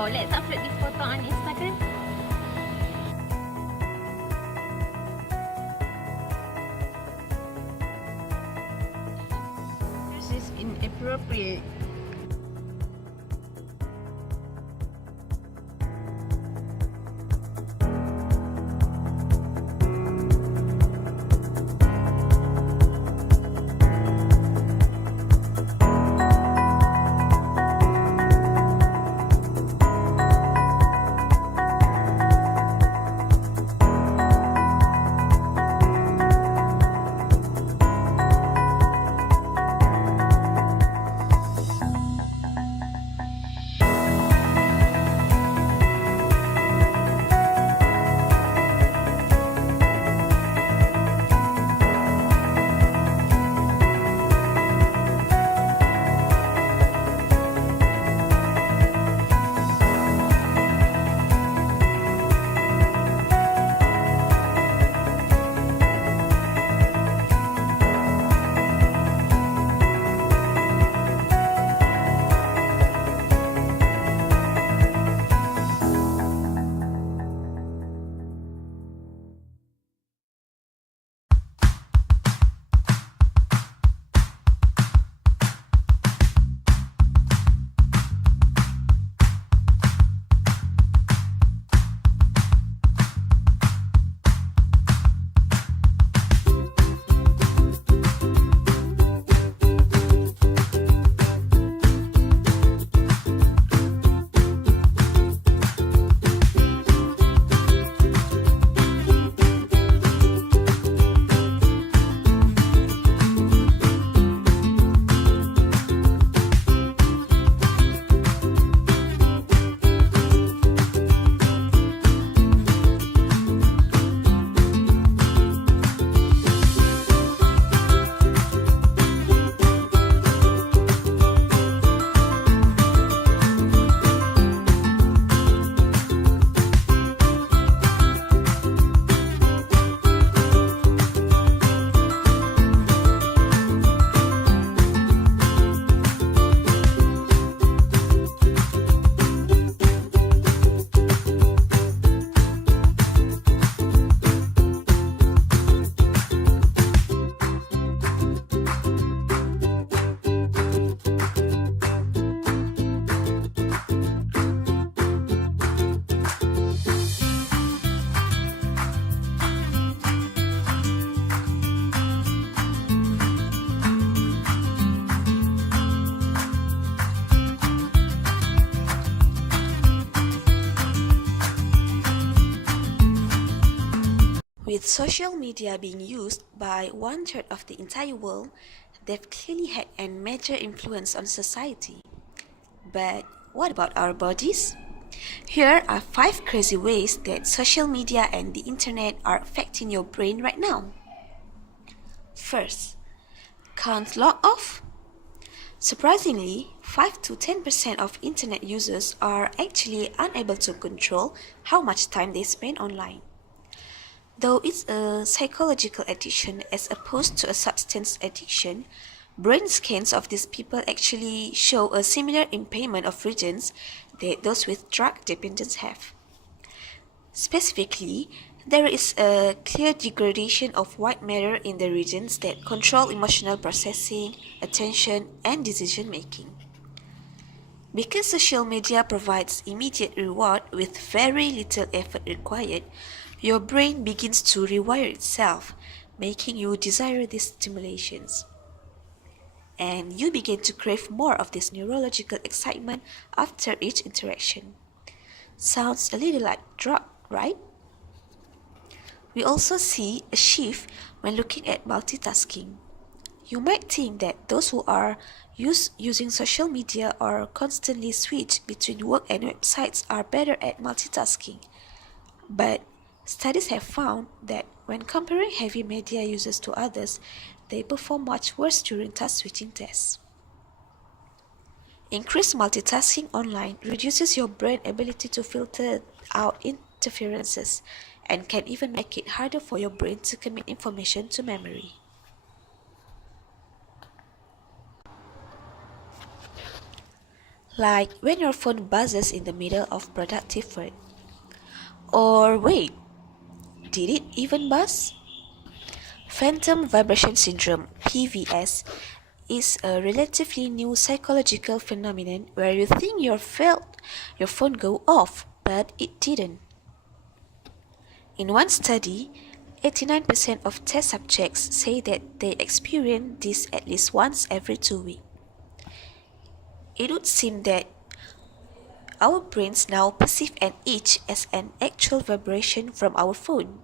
Wow, let's upload this photo on Instagram. This is inappropriate. With social media being used by 1/3 of the entire world, they've clearly had a major influence on society. But what about our bodies? Here are 5 crazy ways that social media and the internet are affecting your brain right now. First, can't log off. Surprisingly, 5 to 10% of internet users are actually unable to control how much time they spend online. Though it's a psychological addiction as opposed to a substance addiction, brain scans of these people actually show a similar impairment of regions that those with drug dependence have. Specifically, there is a clear degradation of white matter in the regions that control emotional processing, attention, and decision making. Because social media provides immediate reward with very little effort required, your brain begins to rewire itself, making you desire these stimulations. And you begin to crave more of this neurological excitement after each interaction. Sounds a little like drug, right? We also see a shift when looking at multitasking. You might think that those who are using social media or constantly switch between work and websites are better at multitasking. But studies have found that when comparing heavy media users to others, they perform much worse during task switching tests. Increased multitasking online reduces your brain ability to filter out interferences and can even make it harder for your brain to commit information to memory. like when your phone buzzes in the middle of productive work. Or wait, did it even buzz? Phantom vibration syndrome (PVS) is a relatively new psychological phenomenon where you think you felt your phone go off, but it didn't. In one study, 89% of test subjects say that they experience this at least once every 2 weeks. It would seem that our brains now perceive an itch as an actual vibration from our phone.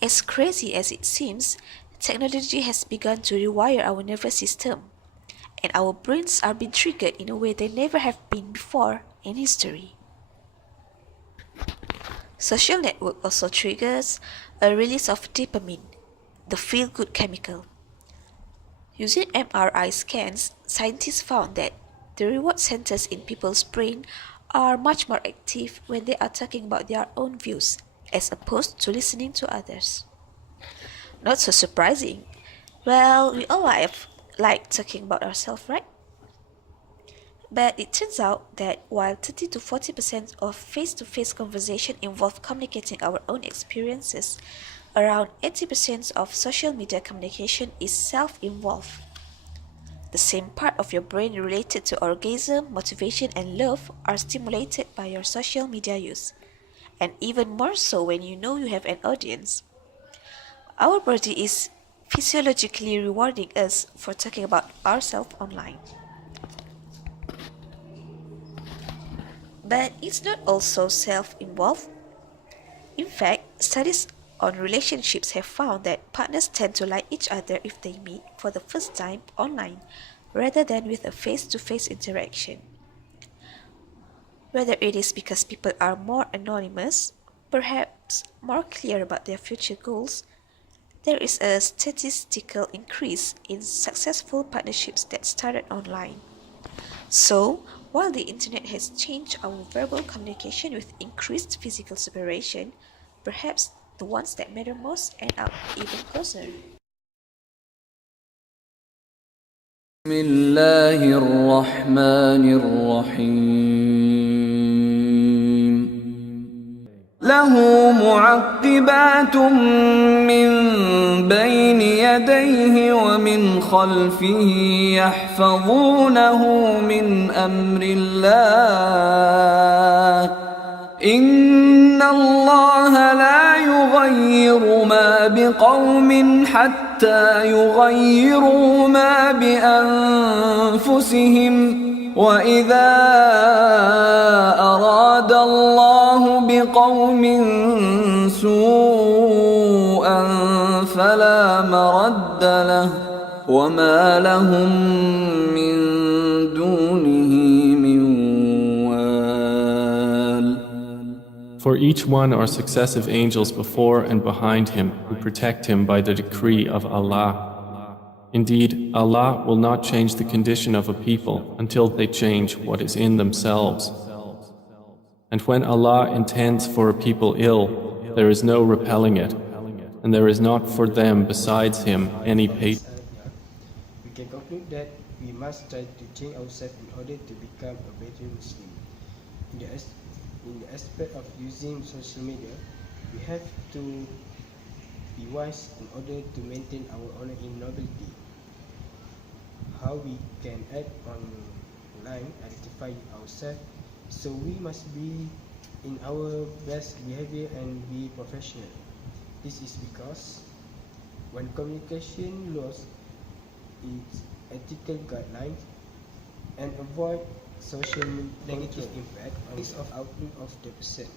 As crazy as it seems, technology has begun to rewire our nervous system, and our brains are being triggered in a way they never have been before in history. Social network also triggers a release of dopamine, the feel-good chemical. Using MRI scans, scientists found that the reward centers in people's brain are much more active when they are talking about their own views, as opposed to listening to others. Not so surprising. Well, we all like talking about ourselves, right? But it turns out that while 30 to 40% of face-to-face conversation involve communicating our own experiences, around 80% of social media communication is self-involved. The same part of your brain related to orgasm, motivation, and love are stimulated by your social media use, and even more so when you know you have an audience. Our body is physiologically rewarding us for talking about ourselves online. But it's not also self-involved. In fact, studies on relationships have found that partners tend to like each other if they meet for the first time online rather than with a face-to-face interaction. Whether it is because people are more anonymous, perhaps more clear about their future goals, there is a statistical increase in successful partnerships that started online. So, while the internet has changed our verbal communication with increased physical separation, perhaps the ones that matter most end up even closer. بسم الله الرحمن الرحيم له معقبات من بين يديه ومن خلفه يحفظونه من أمر الله إن الله لا يغير ما بقوم حتى يغيروا ما بأنفسهم وإذا أراد الله بقوم سوءا فلا مرد له وما لهم من دونه من وال. For each one are successive angels before and behind him who protect him by the decree of Allah. Indeed, Allah will not change the condition of a people until they change what is in themselves. And when Allah intends for a people ill, there is no repelling it, and there is not for them besides Him any patience. We can conclude that we must try to change ourselves in order to become a better Muslim. In the aspect of using social media, we have to be wise in order to maintain our honor in nobility. How we can act online, identify ourselves, so we must be in our best behavior and be professional. This is because when communication lost its ethical guidelines and avoid social negative impact on the outlook of the person.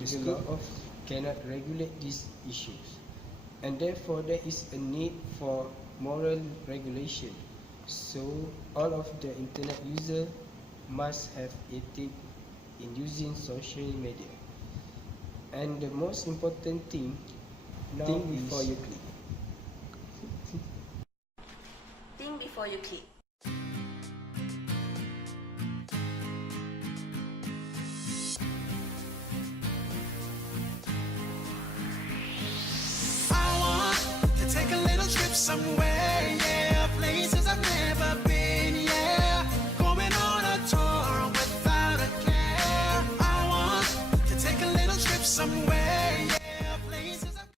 The school of cannot regulate these issues, and therefore there is a need for moral regulation. So all of the internet users must have ethics in using social media. And the most important thing now think before you click. Think before you click. Take a little trip somewhere